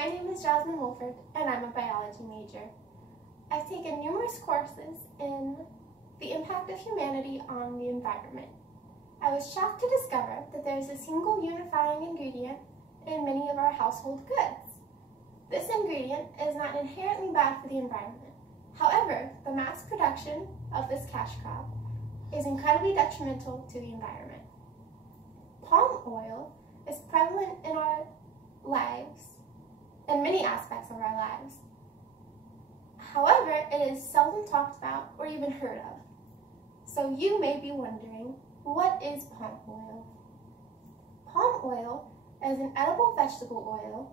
My name is Jasmine Wolford, and I'm a biology major. I've taken numerous courses in the impact of humanity on the environment. I was shocked to discover that there is a single unifying ingredient in many of our household goods. This ingredient is not inherently bad for the environment. However, the mass production of this cash crop is incredibly detrimental to the environment. Palm oil is prevalent in our lives, in many aspects of our lives. However, it is seldom talked about or even heard of. So you may be wondering, what is palm oil? Palm oil is an edible vegetable oil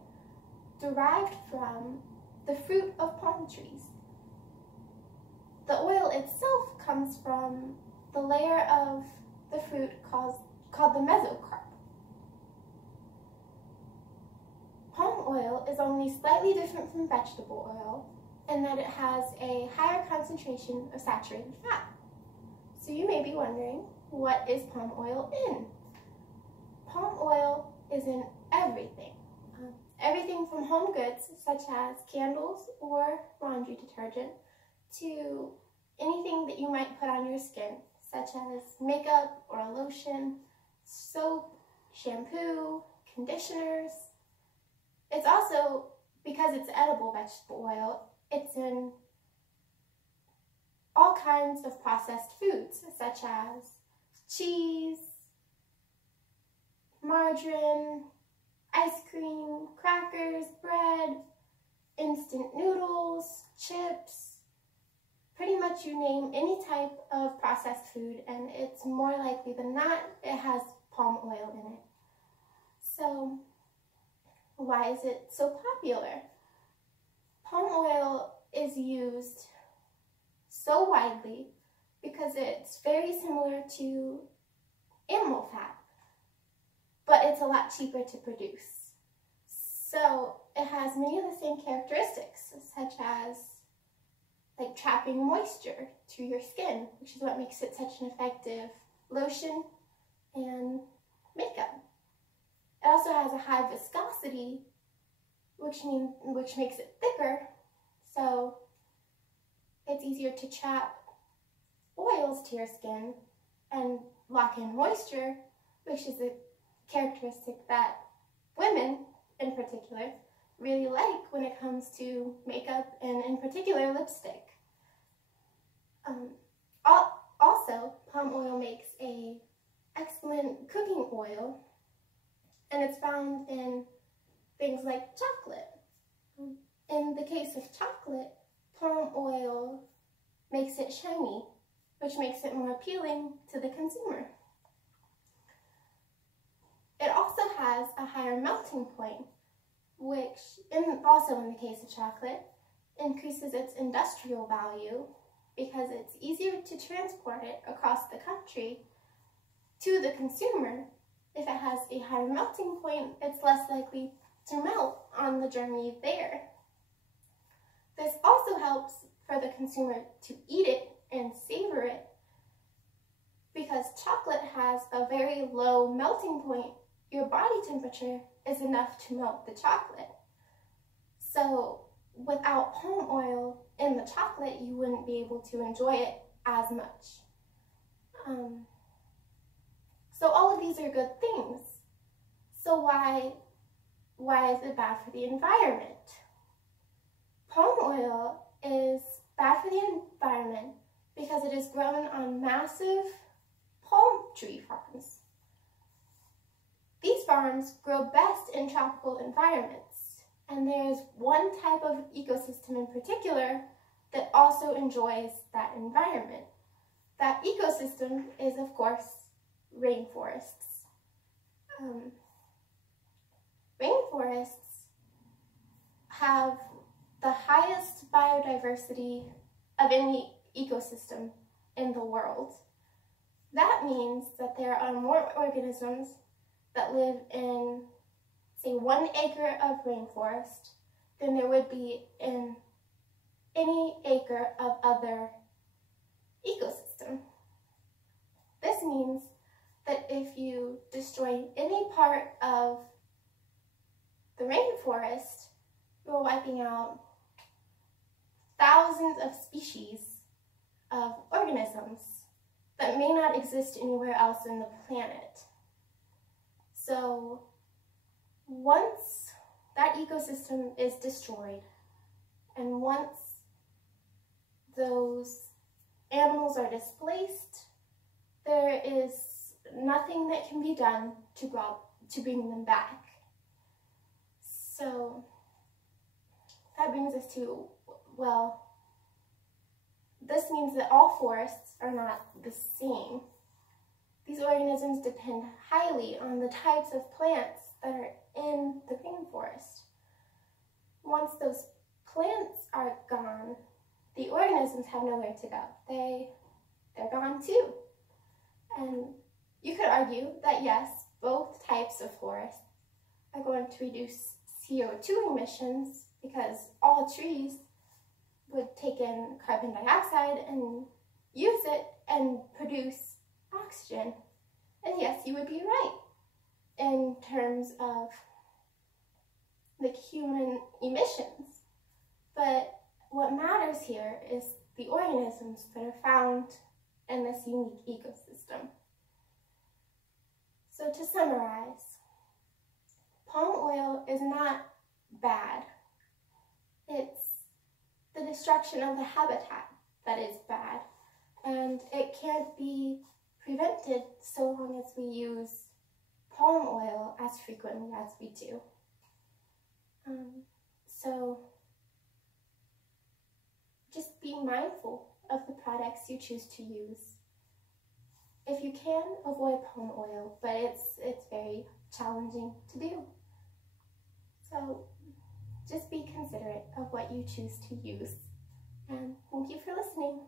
derived from the fruit of palm trees. The oil itself comes from the layer of the fruit called the mesocarp. Palm oil is only slightly different from vegetable oil in that it has a higher concentration of saturated fat. So you may be wondering, what is palm oil in? Palm oil is in everything. Everything from home goods such as candles or laundry detergent to anything that you might put on your skin, such as makeup or a lotion, soap, shampoo, conditioners. It's also, because it's edible vegetable oil, it's in all kinds of processed foods, such as cheese, margarine, ice cream, crackers, bread, instant noodles, chips. Pretty much you name any type of processed food, and it's more likely than not, it has palm oil in it. So, why is it so popular? Palm oil is used so widely because it's very similar to animal fat, but it's a lot cheaper to produce. So it has many of the same characteristics, such as like trapping moisture to your skin, which is what makes it such an effective lotion and makeup. It also has a high viscosity, which makes it thicker, so it's easier to trap oils to your skin and lock in moisture, which is a characteristic that women in particular really like when it comes to makeup and in particular lipstick. Also, palm oil makes an excellent cooking oil, and it's found in things like chocolate. In the case of chocolate, palm oil makes it shiny, which makes it more appealing to the consumer. It also has a higher melting point, which, also in the case of chocolate, increases its industrial value because it's easier to transport it across the country to the consumer. If it has a higher melting point, it's less likely to melt on the journey there. This also helps for the consumer to eat it and savor it because chocolate has a very low melting point. Your body temperature is enough to melt the chocolate. So without palm oil in the chocolate, you wouldn't be able to enjoy it as much. So all of these are good things. So why is it bad for the environment? Palm oil is bad for the environment because it is grown on massive palm tree farms. These farms grow best in tropical environments, and there's one type of ecosystem in particular that also enjoys that environment. That ecosystem is, of course, rainforests. Rainforests have the highest biodiversity of any ecosystem in the world. That means that there are more organisms that live in, say, 1 acre of rainforest than there would be in any acre of other ecosystem. This means that if you destroy any part of the rainforest, you're wiping out thousands of species of organisms that may not exist anywhere else in the planet. So once that ecosystem is destroyed, and once those animals are displaced, there is nothing that can be done to bring them back. So that brings us to, well, this means that all forests are not the same. These organisms depend highly on the types of plants that are in the rainforest. Once those plants are gone, the organisms have nowhere to go. They're gone too. And you could argue that yes, both types of forests are going to reduce CO2 emissions because all trees would take in carbon dioxide and use it and produce oxygen. And yes, you would be right in terms of the human emissions. But what matters here is the organisms that are found in this unique ecosystem. So to summarize, palm oil is not bad. It's the destruction of the habitat that is bad, and it can't be prevented so long as we use palm oil as frequently as we do. So just be mindful of the products you choose to use. If you can, avoid palm oil, but it's very challenging to do. So just be considerate of what you choose to use. And thank you for listening.